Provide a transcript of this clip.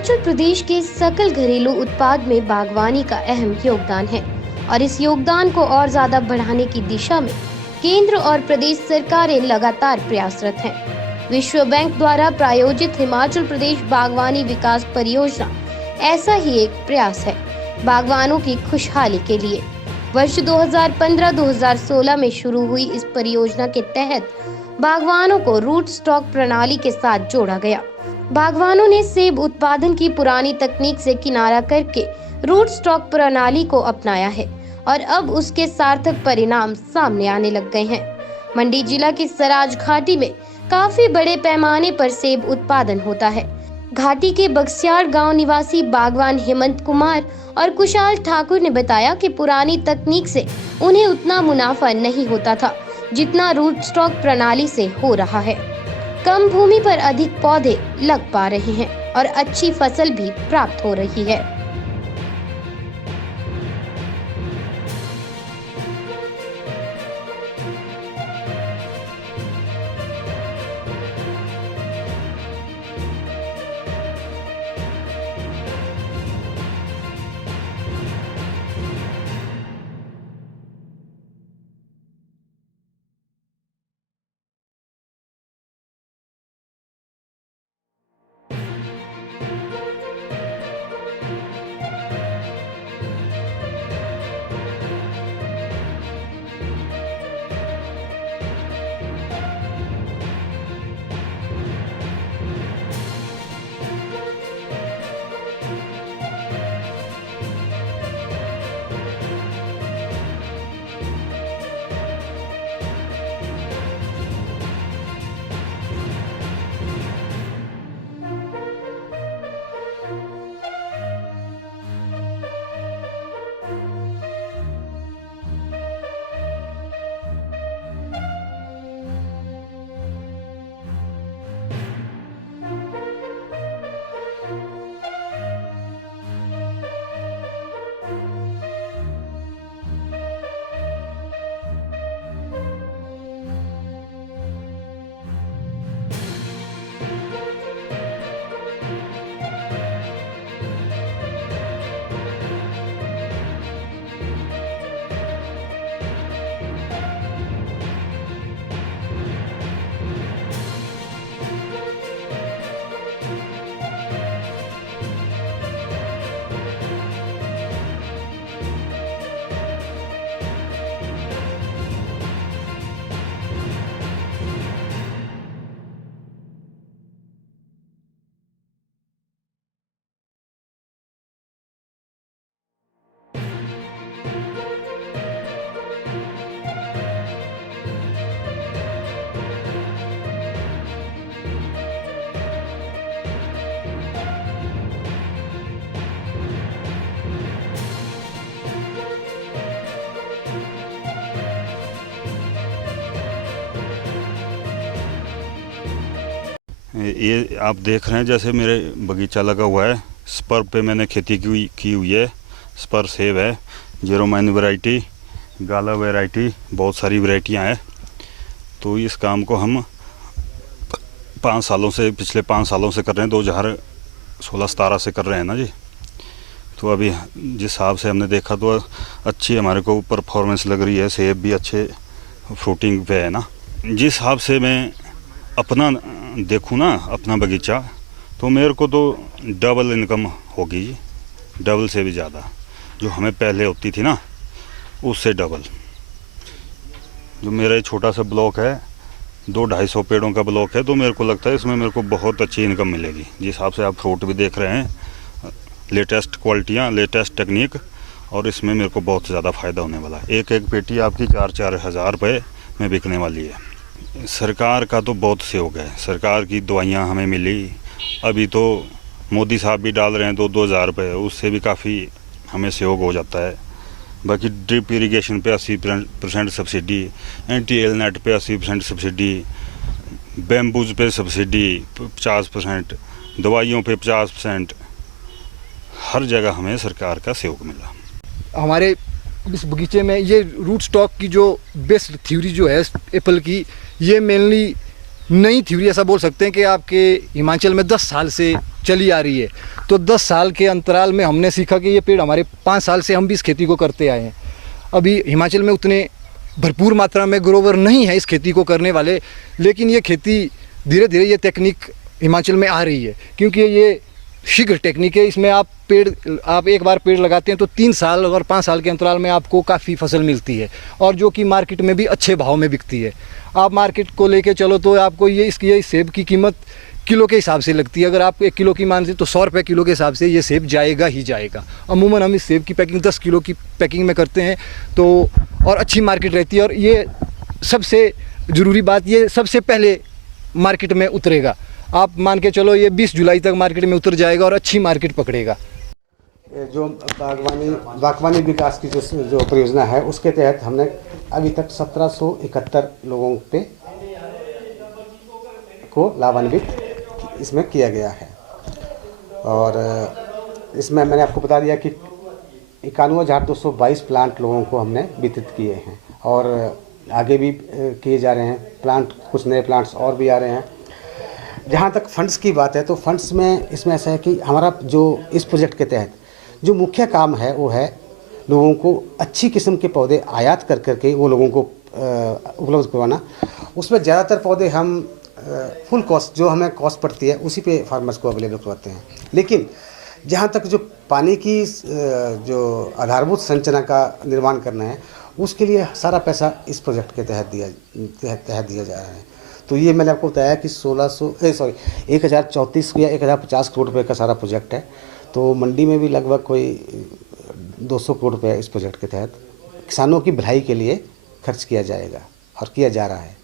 हिमाचल प्रदेश के सकल घरेलू उत्पाद में बागवानी का अहम योगदान है और इस योगदान को और ज्यादा बढ़ाने की दिशा में केंद्र और प्रदेश सरकारें लगातार प्रयासरत हैं। विश्व बैंक द्वारा प्रायोजित हिमाचल प्रदेश बागवानी विकास परियोजना ऐसा ही एक प्रयास है बागवानों की खुशहाली के लिए। वर्ष 2015-2016 में शुरू हुई इस परियोजना के तहत बागवानों को रूट स्टॉक प्रणाली के साथ जोड़ा गया। बागवानों ने सेब उत्पादन की पुरानी तकनीक से किनारा करके रूट स्टॉक प्रणाली को अपनाया है और अब उसके सार्थक परिणाम सामने आने लग गए हैं। मंडी जिला की सराज घाटी में काफी बड़े पैमाने पर सेब उत्पादन होता है। घाटी के बक्सियाड़ गांव निवासी बागवान हेमंत कुमार और कुशाल ठाकुर ने बताया कि पुरानी तकनीक से उन्हें उतना मुनाफा नहीं होता था जितना रूट स्टॉक प्रणाली से हो रहा है। कम भूमि पर अधिक पौधे लग पा रहे हैं और अच्छी फसल भी प्राप्त हो रही है। ये आप देख रहे हैं जैसे मेरे बगीचा लगा हुआ है, स्पर पे मैंने खेती की हुई है। स्पर सेब है, 09 वैरायटी, गाला वैरायटी, बहुत सारी वैरायटियां हैं। तो इस काम को हम पिछले 5 सालों से कर रहे हैं, 2016-17 से कर रहे हैं ना जी। तो अभी जिस हिसाब से हमने देखा तो अच्छी हमारे को परफॉर्मेंस लग रही है, सेब भी अच्छे फ्रूटिंग पे है ना। जिस हिसाब से मैं अपना देखूँ ना अपना बगीचा, तो मेरे को तो डबल इनकम होगी जी, डबल से भी ज़्यादा जो हमें पहले होती थी ना, उससे डबल। जो मेरा ये छोटा सा ब्लॉक है, 200-250 पेड़ों का ब्लॉक है, तो मेरे को लगता है इसमें मेरे को बहुत अच्छी इनकम मिलेगी। जिस हिसाब से आप फ्रूट भी देख रहे हैं, लेटेस्ट क्वालिटियाँ, लेटेस्ट टेक्निक, और इसमें मेरे को बहुत ज़्यादा फ़ायदा होने वाला है। एक पेटी आपकी 4-4 हज़ार रुपये में बिकने वाली है। सरकार का तो बहुत सहयोग है, सरकार की दवाइयाँ हमें मिली। अभी तो मोदी साहब भी डाल रहे हैं 2-2 हज़ार रुपये, उससे भी काफ़ी हमें सहयोग हो जाता है। बाकी ड्रिप इरिगेशन पे 80% सब्सिडी, एंटी-एल नेट पे 80% सब्सिडी, बैम्बूज पे सब्सिडी 50%, दवाइयों पे 50%, हर जगह हमें सरकार का सहयोग मिला। हमारे इस बगीचे में ये रूट स्टॉक की जो बेस्ट थ्योरी जो है एप्पल की, ये मेनली नई थ्योरी ऐसा बोल सकते हैं कि आपके हिमाचल में 10 साल से चली आ रही है। तो 10 साल के अंतराल में हमने सीखा कि ये पेड़ हमारे 5 साल से हम भी इस खेती को करते आए हैं। अभी हिमाचल में उतने भरपूर मात्रा में ग्रोवर नहीं है इस खेती को करने वाले, लेकिन ये खेती धीरे धीरे ये टेक्निक हिमाचल में आ रही है, क्योंकि ये शीघ्र टेक्निक है। इसमें आप एक बार पेड़ लगाते हैं तो 3 साल और 5 साल के अंतराल में आपको काफ़ी फसल मिलती है, और जो कि मार्केट में भी अच्छे भाव में बिकती है। आप मार्केट को लेके चलो तो आपको ये सेब की कीमत किलो के हिसाब से लगती है। अगर आप 1 किलो की मान से तो 100 रुपये किलो के हिसाब से ये सेब जाएगा ही जाएगा। अमूमन हम इस सेब की पैकिंग 10 किलो की पैकिंग में करते हैं, तो और अच्छी मार्केट रहती है। और ये सबसे ज़रूरी बात, ये सबसे पहले मार्केट में उतरेगा। आप मान के चलो ये 20 जुलाई तक मार्केट में उतर जाएगा और अच्छी मार्केट पकड़ेगा। जो बागवानी विकास की जो परियोजना है, उसके तहत हमने अभी तक 1771 लोगों पे को लाभान्वित इसमें किया गया है। और इसमें मैंने आपको बता दिया कि 91,222 प्लांट लोगों को हमने वितरित किए हैं, और आगे भी किए जा रहे हैं प्लांट। कुछ नए प्लांट्स और भी आ रहे हैं। जहाँ तक फंड्स की बात है, तो फंड्स में इसमें ऐसा है कि हमारा जो इस प्रोजेक्ट के तहत जो मुख्य काम है वो है लोगों को अच्छी किस्म के पौधे आयात कर करके वो लोगों को उपलब्ध करवाना। उसमें ज़्यादातर पौधे हम फुल कॉस्ट, जो हमें कॉस्ट पड़ती है, उसी पे फार्मर्स को अवेलेबल करवाते हैं। लेकिन जहाँ तक जो पानी की जो आधारभूत संरचना का निर्माण करना है, उसके लिए सारा पैसा इस प्रोजेक्ट के तहत दिया जा रहा है। तो ये मैंने आपको बताया कि 1034 या 1050 करोड़ रुपए का सारा प्रोजेक्ट है। तो मंडी में भी लगभग कोई 200 करोड़ रुपए इस प्रोजेक्ट के तहत किसानों की भलाई के लिए खर्च किया जाएगा और किया जा रहा है।